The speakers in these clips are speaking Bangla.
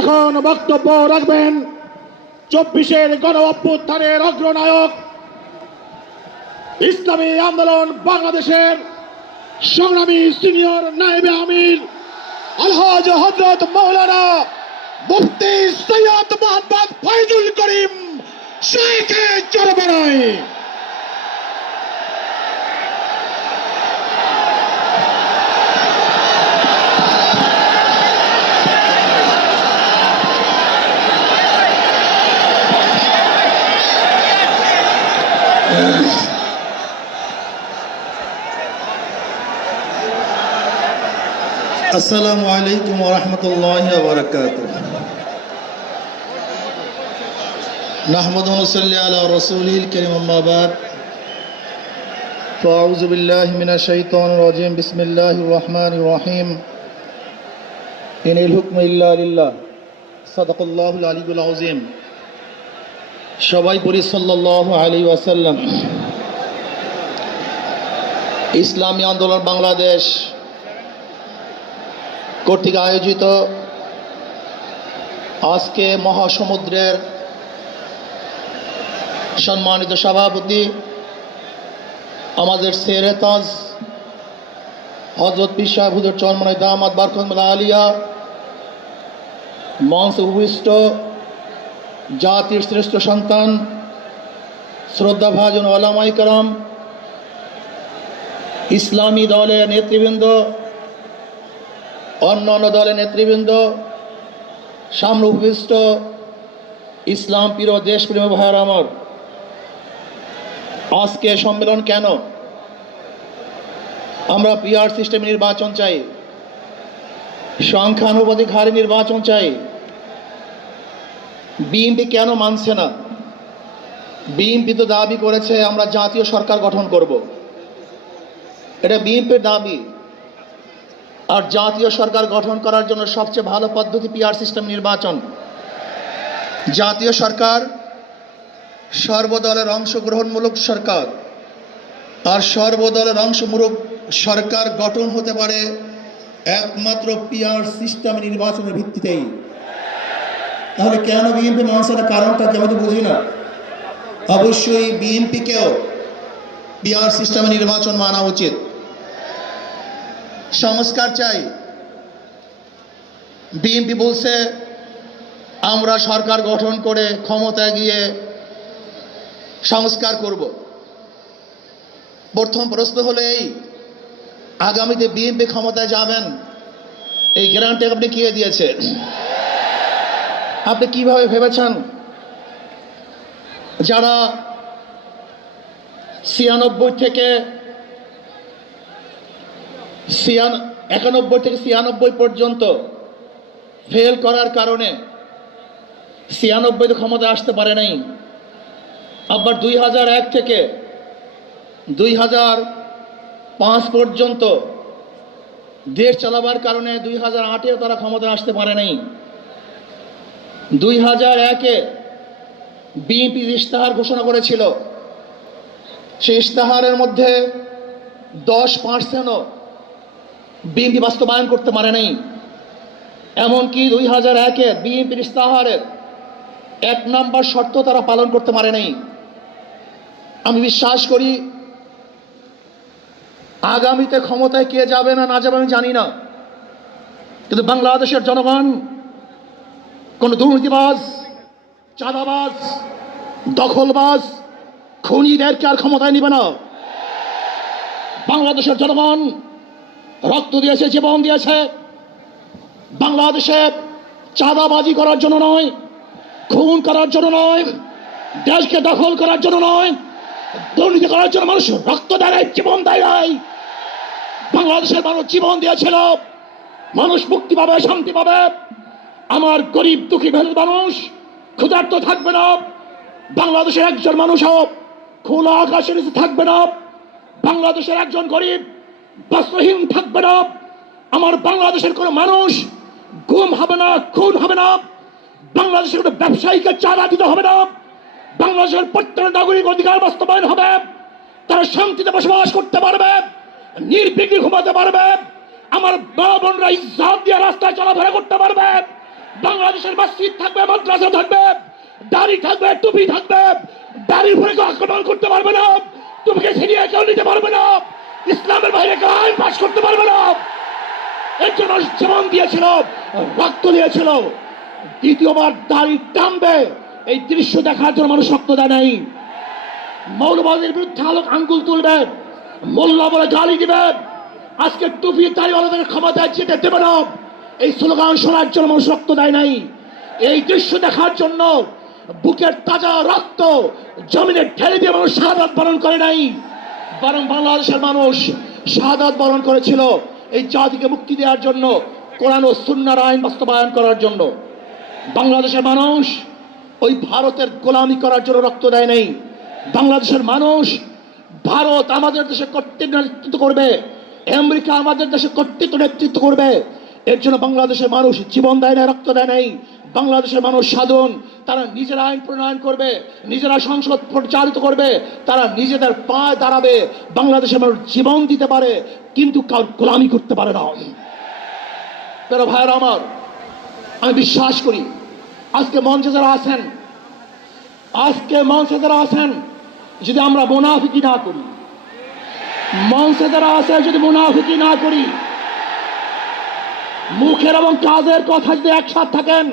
এখন বক্তব্য রাখবেন 24-এর গণ অভ্যুত্থানের অগ্রনায়ক, ইসলামী আন্দোলন বাংলাদেশের সংগ্রামী সিনিয়র নায়েবে আমির আলহাজ হযরত মাওলানা মুফতি সৈয়দ মোহাম্মদ ফয়জুল করিম শেখে চরমনাই। আসসালামু আলাইকুম ওয়া রাহমাতুল্লাহি ওয়া বারাকাতুহু। নাহমাদু ওয়া নুসাল্লি আলা রাসূলিল কারীম, আম্মা বাদ। ফাআউযু বিল্লাহি মিনাশ শাইতানির রাজীম। বিসমিল্লাহির রাহমানির রাহিম। ইনিল হুকমু ইল্লা লিল্লাহ। সাদাকাল্লাহুল আলিয়্যুল আযীম। সবাই পড়ি সাল্লাল্লাহু আলাইহি ওয়াসাল্লাম। ইসলামী আন্দোলন বাংলাদেশ কর্তৃক আয়োজিত আজকে মহাসমুদ্রের সম্মানিত সভাপতি আমাদের শেরে তাজ হযরত পীর সাহেব হুজুর চরমনাই দামাত বারকাতুহুল আলিয়া, মঞ্চে উপবিষ্ট জাতির শ্রেষ্ঠ সন্তান শ্রদ্ধাভাজন ওলামায়ে কেরাম, ইসলামী দলের নেতৃবৃন্দ, অন্যান্য দলের নেতৃবৃন্দ, সামনে উপবিষ্ট ইসলাম প্রিয় দেশপ্রেমী ভাইয়েরা আমার, আজকে সম্মেলন কেন? আমরা পিআর সিস্টেমে নির্বাচন চাই, সংখ্যানুপাতিক হারে নির্বাচন চাই। বিএনপি কেন মানছে না? বিএনপি তো দাবি করেছে আমরা জাতীয় সরকার গঠন করব, এটা বিএনপির দাবি। আর জাতীয় সরকার গঠন করার জন্য সবচেয়ে ভালো পদ্ধতি পিআর সিস্টেম নির্বাচন। জাতীয় সরকার সর্বদলের অংশগ্রহণমূলক সরকার, আর সর্বদলের অংশমূলক সরকার গঠন হতে পারে একমাত্র পিআর সিস্টেম নির্বাচনের ভিত্তিতেই। তাহলে কেন বিএনপি মানছে না? কারণটা কি? আমি তো বুঝি না। অবশ্যই বিএনপিকেও পিআর সিস্টেমে নির্বাচন মানা উচিত। সংস্কার চাই। বিএনপি বলছে আমরা সরকার গঠন করে ক্ষমতায় গিয়ে সংস্কার করব। প্রথম প্রশ্ন হলো এই, আগামীতে বিএনপি ক্ষমতায় যাবেন, এই গ্যারান্টি আপনি কে দিয়েছে? আপনি কিভাবে ভেবেছেন যারা 91 থেকে 96 পর্যন্ত ফেল করার কারণে 96 ক্ষমতা আসতে পারে নাই, আবার 2001 থেকে 2005 পর্যন্ত দেশ চালাবার কারণে 2008-এও তারা ক্ষমতা আসতে পারে নাই। 2001-এ বিএনপি ইশতেহার ঘোষণা করেছিল, সেই ইশতেহারের মধ্যে 10%ও বিএনপি বাস্তবায়ন করতে পারে নাই। এমনকি 2001-এ বিএনপির ইশতেহারের 1 নম্বর শর্ত তারা পালন করতে পারে নাই। আমি বিশ্বাস করি আগামীতে ক্ষমতায় কে যাবে না না যাবে আমি জানি না, কিন্তু বাংলাদেশের জনগণ কোনো দুর্নীতিবাজ, চাঁদাবাজ, দখলবাজ, খুনিদেরকে আর ক্ষমতায় নিবে না। বাংলাদেশের জনগণ রক্ত দিয়েছে, জীবন দিয়েছে বাংলাদেশে চাঁদাবাজি করার জন্য নয়, খুন করার জন্য নয়, দেশকে দখল করার জন্য নয়, দুর্নীতি করার জন্য মানুষ রক্ত দেয়, জীবন দেয়। বাংলাদেশের মানুষ জীবন দিয়েছিল, মানুষ মুক্তি পাবে, শান্তি পাবে। আমার গরিব দুঃখী মানুষ ক্ষুধার্ত থাকবে না, বাংলাদেশের একজন মানুষও খোলা আকাশের নিচে থাকবে না, বাংলাদেশের একজন গরিব বস্ত্রহীন থাকবে না, আমার বাংলাদেশের কোনো মানুষ গুম হবে না, খুন হবে না, বাংলাদেশের কোনো ব্যবসায়ীকে চাঁদা দিতে হবে না, বাংলাদেশের প্রত্যেক নাগরিক অধিকার বাস্তবায়ন হবে, তারা শান্তিতে বসবাস করতে পারবে, নির্বিঘ্নে ঘুমাতে পারবে, আমার মা বোনরা ইজ্জত দিয়ে রাস্তায় চলাফেরা করতে পারবে। বাংলাদেশের মসজিদ থাকবে, মাদ্রাসা থাকবে, দাড়ি থাকবে, টুপি থাকবে, দাড়ির উপরে কেউ আক্রমণ করতে পারবে না, টুপিকে ছিনিয়ে কেউ নিতে পারবে না, ইসলামের বাইরে কেউ আইন পাশ করতে পারবে না। এর জন্য জীবন দিয়েছিল, রক্ত দিয়েছিল। দ্বিতীয়বার দাড়ি টানবে, এই দৃশ্য দেখার জন্য মানুষ রক্ত দেয় নাই। মৌলবাদীর বিরুদ্ধে আলোক আঙ্গুল তুলবে, মোল্লা বলে গালি দিবে, আজকে টুপি দাড়িওয়ালাদের ক্ষমতায় যেতে দেবে না, এই স্লোগান শোনার জন্য মানুষ রক্ত দেয় নাই। এই দৃশ্য দেখার জন্য বুকের তাজা রক্ত জমিনে ঢেলে দিয়ে মানুষ শাহাদাত বরণ করে নাই, বরং বাংলাদেশের মানুষ শাহাদাত বরণ করেছিল এই জাতিকে মুক্তি দেওয়ার জন্য, কোরআন ও সুন্নাহর আইন বাস্তবায়ন করার জন্য। বাংলাদেশের মানুষ ওই ভারতের গোলামি করার জন্য রক্ত দেয় নাই। বাংলাদেশের মানুষ ভারত আমাদের দেশে কর্তৃত্ব নেতৃত্ব করবে, আমেরিকা আমাদের দেশে কর্তৃত্ব নেতৃত্ব করবে, এর জন্য বাংলাদেশের মানুষ জীবন দেয় না, রক্ত দেয় নাই। বাংলাদেশের মানুষ সাধন, তারা নিজেরা আইন প্রণয়ন করবে, নিজেরা সংসদ পরিচালিত করবে, তারা নিজেদের পায়ে দাঁড়াবে। বাংলাদেশের মানুষ জীবন দিতে পারে, কিন্তু কার গোলামি করতে পারে না। প্রিয় ভাইয়েরা আমার, আমি বিশ্বাস করি আজকে মঞ্চে যারা আছেন, যদি আমরা মুনাফিকি না করি, মঞ্চে যারা আছে যদি মুনাফিকি না করি, মুখের এবং কাজের কথা যদি একসাথে থাকেন,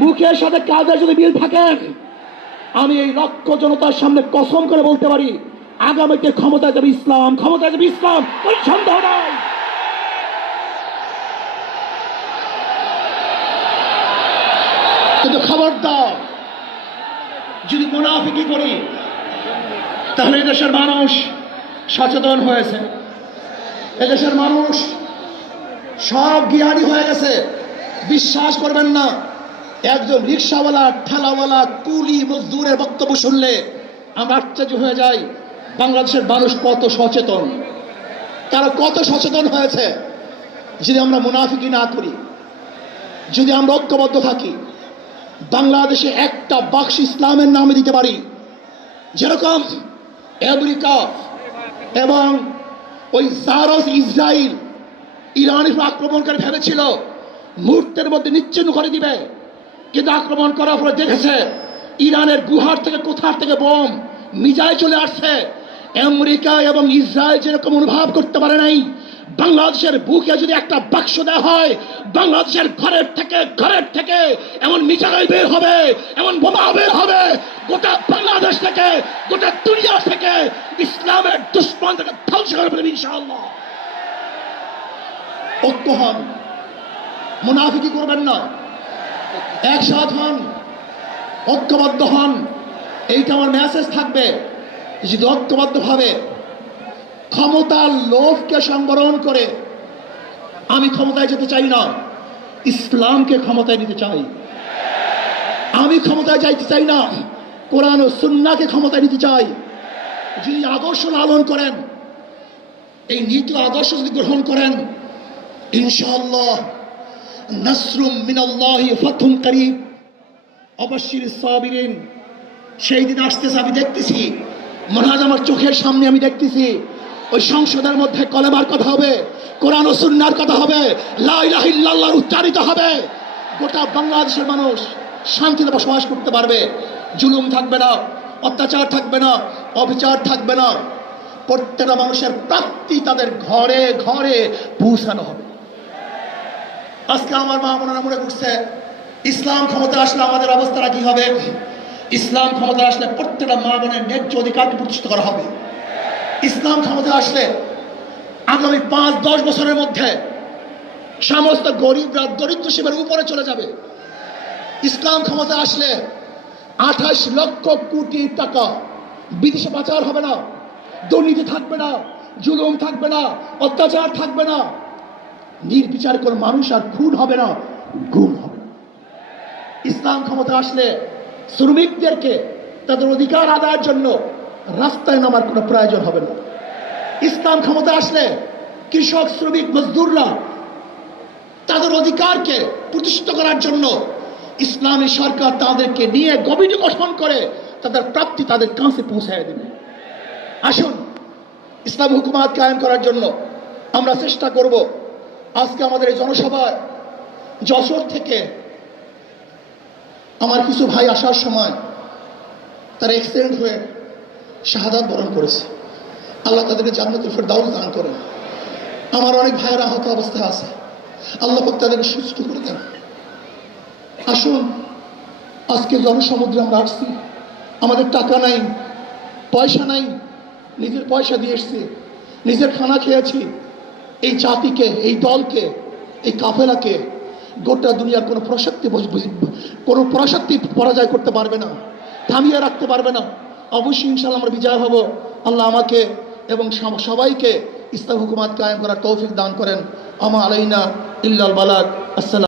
মুখের সাথে কাজের যদি মিল থাকেন, আমি এই লক্ষ জনতার সামনে কসম করে বলতে পারি আগামীতে ক্ষমতায় যাবে ইসলাম, ক্ষমতায় যাবে ইসলাম, কোনো সন্দেহ নাই। কিন্তু খবরদার যদি মুনাফিকি করি, তাহলে এদেশের মানুষ সচেতন হয়েছে, এদেশের মানুষ সব জ্ঞানী হয়ে গেছে। বিশ্বাস করবেন না, একজন রিক্সাওয়ালা, ঠেলাওয়ালা, কুলি মজদুরের বক্তব্য শুনলে আমরা আশ্চর্য হয়ে যাই বাংলাদেশের মানুষ কত সচেতন, তারা কত সচেতন হয়েছে। যদি আমরা মুনাফিকি না করি, যদি আমরা ঐক্যবদ্ধ থাকি, বাংলাদেশে একটা বাক্স ইসলামের নামে দিতে পারি। যেরকম আমেরিকা এবং ওই জারস ইসরায়েল ইরানের আক্রমণকারী ভেবেছিল মুহূর্তের মধ্যে নিচ্ছিন্ন করে দিবে, কিন্তু আক্রমণ করার পরে দেখেছে ইরানের গুহার থেকে কোথার থেকে বোম মিজাইল চলে আসছে। আমেরিকা এবং ইসরায়েল যেরকম অনুভব করতে পারে নাই, বাংলাদেশের বুকে যদি একটা বাক্স দেওয়া হয়, বাংলাদেশের ঘরের থেকে এমন মিসাইল বের হবে, এমন বোমা বের হবে, গোটা বাংলাদেশ থেকে, গোটা দুনিয়া থেকে ইসলামের দুশ্মনকে ধ্বংস করে ফেলবে ইনশাআল্লাহ। ঐক্য হন, মুনাফিকি করবেন না, একসাথ হন, ঐক্যবদ্ধ হন, এইটা আমার মেসেজ থাকবে। যদি ঐক্যবদ্ধভাবে ক্ষমতার লোভকে সংবরণ করে, আমি ক্ষমতায় যেতে চাই না, ইসলামকে ক্ষমতায় নিতে চাই। আমি ক্ষমতায় যাইতে চাই না, কোরআন ও সুন্নাহকে ক্ষমতায় নিতে চাই। যদি আদর্শ লালন করেন, এই নীতি আদর্শ যদি গ্রহণ করেন, ইনশাআল্লাহ নাসরুম মিনাল্লাহি ফাতহুন করিব, অবশ্যই সাবিরিন, সেই দিন আসতেছে। আমি দেখতেছি, মনে হয় আমার চোখের সামনে আমি দেখতেছি ওই সংসদের মধ্যে কলেমার কথা হবে, কোরআন ও সুন্নাহর কথা হবে, লা ইলাহা ইল্লাল্লাহ উচ্চারিত হবে। গোটা বাংলাদেশের মানুষ শান্তিতে বসবাস করতে পারবে, জুলুম থাকবে না, অত্যাচার থাকবে না, অবিচার থাকবে না। প্রত্যেকটা মানুষের প্রাপ্তি তাদের ঘরে ঘরে পৌঁছানো হবে। আজকে আমার মা বোনেরা মনে করছে ইসলাম ক্ষমতা আসলে আমাদের অবস্থাটা কি হবে। ইসলাম ক্ষমতা আসলে প্রত্যেকটা মা বোনের ন্যায্য অধিকারকে প্রতিষ্ঠিত করা হবে। ইসলাম ক্ষমতা আসলে আগামী 5-10 বছরের মধ্যে সমস্ত গরিবরা দরিদ্র সীমার উপরে চলে যাবে। ইসলাম ক্ষমতা আসলে 28 লক্ষ কোটি টাকা বিদেশে পাচার হবে না, দুর্নীতি থাকবে না, জুলুম থাকবে না, অত্যাচার থাকবে না, নির্বিচার কোনো মানুষ আর খুন হবে না, গুম হবে। ইসলাম ক্ষমতা আসলে শ্রমিকদেরকে তাদের অধিকার আদায়ের জন্য রাস্তায় নামার কোনো প্রয়োজন হবে না। ইসলাম ক্ষমতা আসলে কৃষক, শ্রমিক, মজদুররা তাদের অধিকারকে প্রতিষ্ঠিত করার জন্য ইসলামী সরকার তাদেরকে নিয়ে কমিটি গঠন করে তাদের প্রাপ্তি তাদের কাছে পৌঁছায় দেবে। আসুন, ইসলাম হুকুমাত কায়েম করার জন্য আমরা চেষ্টা করব। আজকে আমাদের এই জনসভায় যশোর থেকে আমার কিছু ভাই আসার সময় তারা অ্যাক্সিডেন্ট হয়ে শাহাদাত বরণ করেছে। আল্লাহ তাদেরকে জান্নাতুল ফেরদাউস দান করেন। আমার অনেক ভাইয়েরা আহত অবস্থায় আছে, আল্লাহ পাক তাদেরকে সুস্থ করে দেন। আসুন, আজকে জনসমুদ্রে আমরা আসছি, আমাদের টাকা নাই, পয়সা নাই, নিজের পয়সা দিয়ে এসছি, নিজের খানা খেয়েছি। এই জাতিকে, এই দলকে, এই কাফেলাকে গোটা দুনিয়ার কোনো প্রশক্তি পরাজয় করতে পারবে না, থামিয়ে রাখতে পারবে না। অবশ্যই ইনশাআল্লাহ আমরা বিজয় হব। আল্লাহ আমাকে এবং সবাইকে ইসলাম হুকুমাত কায়েম করার তৌফিক দান করেন। আমা আলাইনা ইল্লাল বালাগ। আসসালাম।